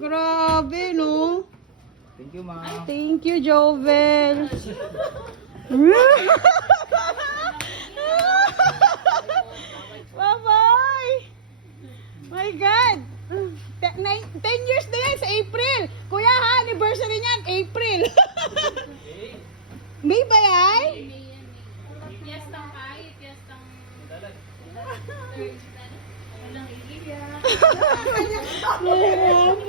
Grabe, no? Thank you, ma'am. Thank you, Jovel. Bye-bye! My God! 10 years na yan sa April. Kuya ha, anniversary niyan, April. May ba yan? Piyestang kahit, piyestang... Walang iiyak. Grabe.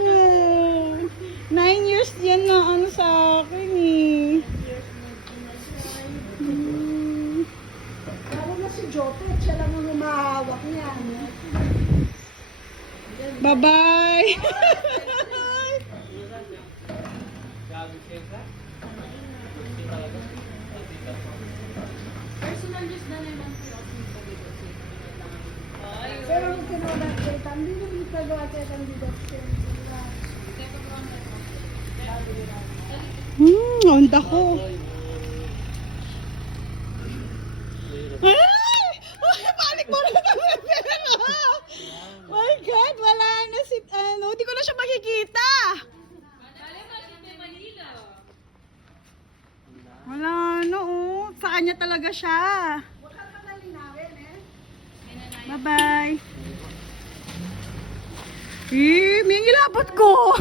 9 years yan na ano sa akin eh. Lalo na si Jopet, siya lang ang humahawak niya. Bye-bye! Personal use na naman po yung pag-ibig. Pero kung kinulat ko, hindi mo dito gawa siya ang deduction. Onda ko. Ay! Ay, panik mo na sa pera. My God, wala na si, hindi ko na siya makikita. Wala na, oh. Sa kanya talaga siya. Bye-bye. May ngilabot ko.